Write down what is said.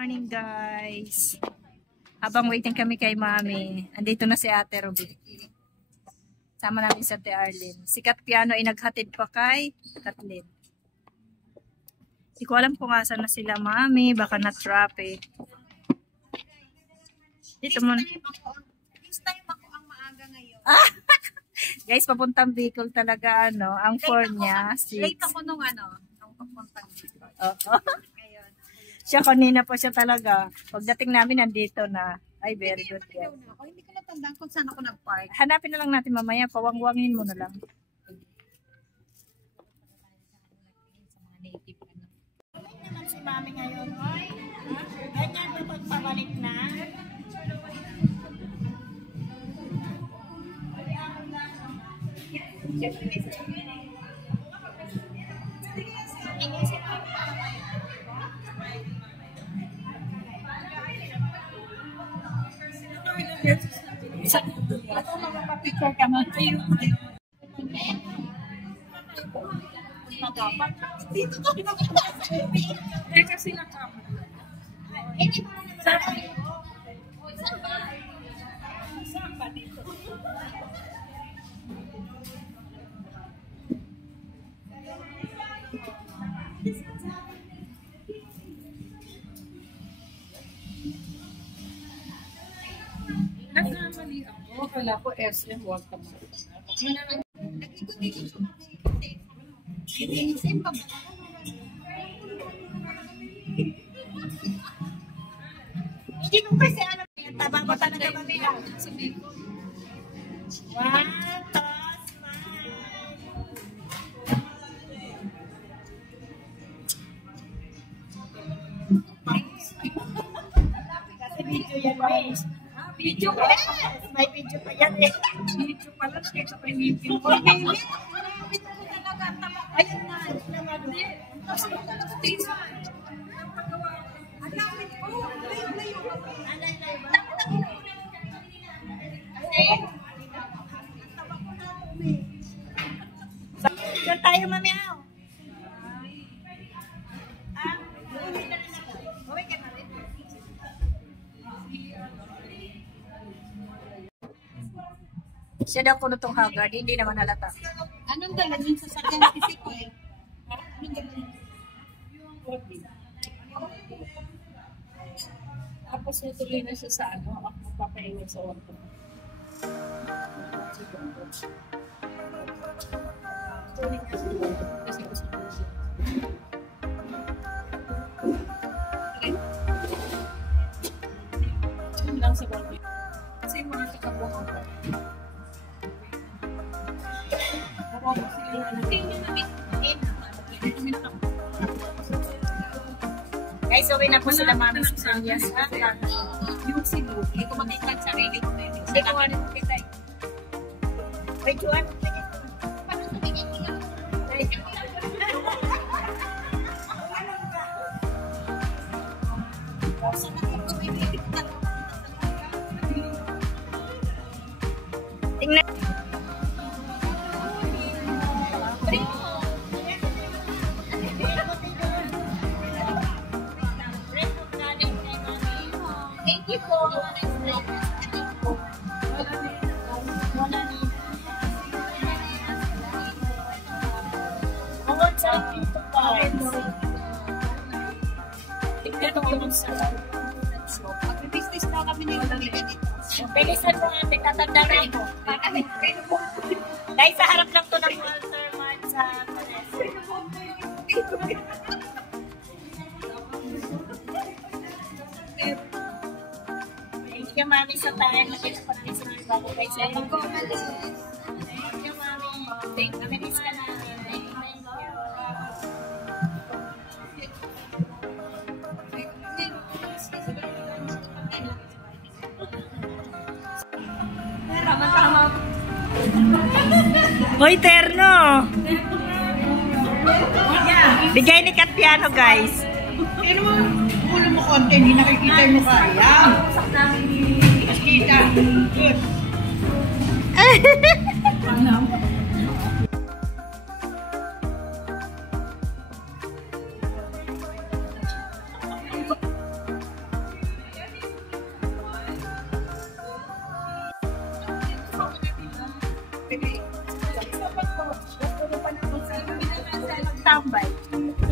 Morning guys. Habang waiting kami kay Mami, andito na si Ate Ruby. Sama namin si Ate Arlene. Si Kat Piano ay naghatid pa kay Kathleen. Hindi ko alam kung asan na sila Mami, baka na traffic. Dito mo. Next time ako ang maaga ngayon. Guys, papuntang Bicol talaga ang phone niya. Late ako nung nung papuntang Bicol. Oo. Siya kanina po siya talaga. Pagdating namin nandito na. Ay, very good. Hindi ko natandaan kung saan ako nag-park. Hanapin na lang natin mamaya. Pawang-wangin mo na lang. Naman si Mami ngayon. Ganyan ba pagpabalik na? Ako magpapicture ka man. Dito ko pinapapicture. Kasi nakama. Saan ba dito? Nagkamali ako. Wala ko SM. Huwag ka mo. Nag-ikot-ikot sa mga SM pa ba? Hindi mo kasi alam yan. Tabang mo talaga kami. One, toss, kasi video yan, guys. Video pa. May video pa yan eh. Video pa lang. Kaya pa yung video. Ayun na. Tapos yung station. Ang namin po. Layo-layo. Kasi tabak ko na umi. Diyan tayo mamiyaw. Uwi ka na rin. Siya daw puno tong haggard, hindi naman halata. Anong dala niyo sa sakyan kasi ko eh? Anong dala niyo? Tapos natuloy na siya sa ako magpapahinga sa orto. Kasi gusto ko siya. Yun lang sa orto. Kasi mga kakabuhan ko. Guys, okay na po sila Mami sa Yes. Yung Cebu, hindi ko makita sa sarili ko na yun. Hindi ko nga rin makita eh. Wait, Juan. Paano sa tingin niya? Tingnan. Mag-business na kami na yung dito. Bilisan mo nga, tatanda na ako. Guys, sa harap lang to ng Walter Man sa Panes. Thank you, Mami, sa tayo. Nakita-pagkis na yung bago guys. Thank you, Mami. Thank you. Naminis ka na. Thank you. Tama-tama. Hoy, terno! Bigay ni Kat Piano, guys. Pero ulo mo konti, hindi nakikita yung mukha. Yan. Mas kita. Good. Tambay.